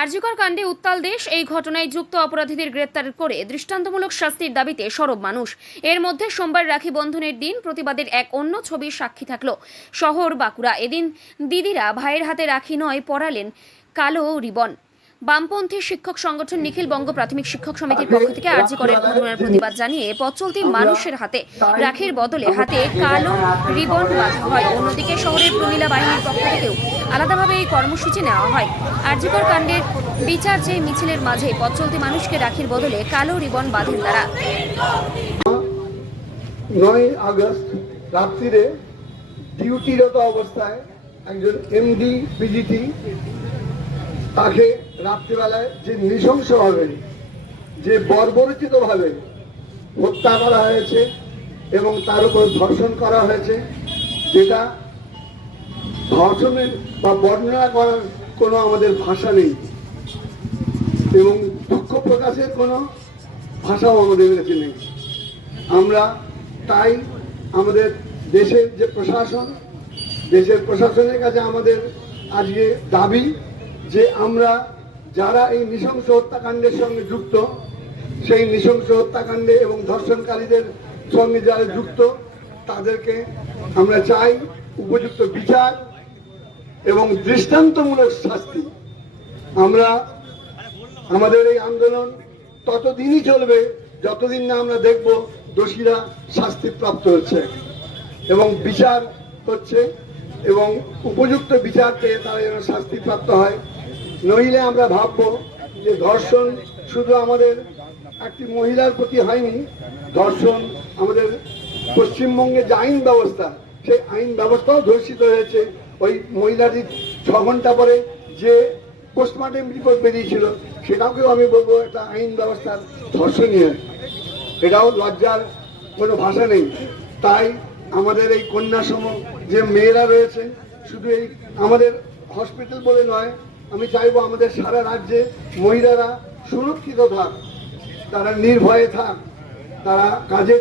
আরজিকর কাণ্ডে উত্তাল দেশ, এই ঘটনায় যুক্ত অপরাধীদের গ্রেপ্তার করে দৃষ্টান্তমূলক শাস্তির দাবিতে সরব মানুষ। এর মধ্যে সোমবার রাখি বন্ধনের দিন প্রতিবাদের এক অন্য ছবির সাক্ষী থাকল। শহর বাঁকুড়া। এদিন দিদিরা ভাইয়ের হাতে রাখি নয় পড়ালেন কালো রিবন। বামপন্থী শিক্ষক সংগঠন নিখিল বঙ্গ প্রাথমিক শিক্ষক সমিতির পক্ষ থেকে আরজি করের ঘটনার প্রতিবাদ জানিয়ে, পথ চলতি মানুষের হাতে রাখির বদলে হাতে কালো রিবন বাঁধা হয়। অন্যদিকে শহরের প্রমিলা বাহিনীর পক্ষ থেকেও আলাদাভাবে এই কর্মসূচি নেওয়া হয়। আরজিকর কাণ্ডের বিচার যে মিছিলের মাঝে পথ চলতি মানুষকে রাখির বদলে কালো রিবন বাঁধেন তারা। নয় আগস্ট, রাত্রিরে ডিউটিরত অবস্থায় একজন এমডি পিজিটি তাকে রাত্রিবেলায় যে নৃশংস নৃশংসভাবে যে বর্বরচিতভাবে হত্যা করা হয়েছে এবং তার উপর ধর্ষণ করা হয়েছে, যেটা ধর্ষণের বা বর্ণনা করার কোনো আমাদের ভাষা নেই এবং দুঃখ প্রকাশের কোনো ভাষাও আমাদের কাছে নেই। আমরা তাই আমাদের দেশের যে প্রশাসন, দেশের প্রশাসনের কাছে আমাদের আজকে দাবি যে আমরা যারা এই নৃশংস হত্যাকাণ্ডের সঙ্গে যুক্ত, সেই নৃশংস হত্যাকাণ্ডে এবং ধর্ষণকারীদের সঙ্গে যারা যুক্ত, তাদেরকে আমরা চাই উপযুক্ত বিচার এবং দৃষ্টান্তমূলক শাস্তি। আমরা আমাদের এই আন্দোলন ততদিনই চলবে যতদিন না আমরা দেখব দোষীরা শাস্তি প্রাপ্ত হচ্ছে। এবং বিচার হচ্ছে এবং উপযুক্ত বিচার পেয়ে তারা যেন শাস্তি প্রাপ্ত হয়। নইলে আমরা ভাববো যে ধর্ষণ শুধু আমাদের একটি মহিলার প্রতি হয়নি, ধর্ষণ আমাদের পশ্চিমবঙ্গে যে আইন ব্যবস্থা, সেই আইন ব্যবস্থাও ধর্ষিত হয়েছে। ওই মহিলাটি ছ ঘণ্টা পরে যে পোস্টমর্টম রিপোর্ট বেরিয়েছিল, সেটাকেও আমি বলব একটা আইন ব্যবস্থার ধর্ষণীয়। এটাও লজ্জার কোনো ভাষা নেই। তাই আমাদের এই কন্যাসম যে মেয়েরা রয়েছে, শুধু এই আমাদের হসপিটাল বলে নয় আমি চাইব আমাদের সারা রাজ্যে মহিলারা সুরক্ষিত থাক তারা নির্ভয়ে থাক তারা কাজে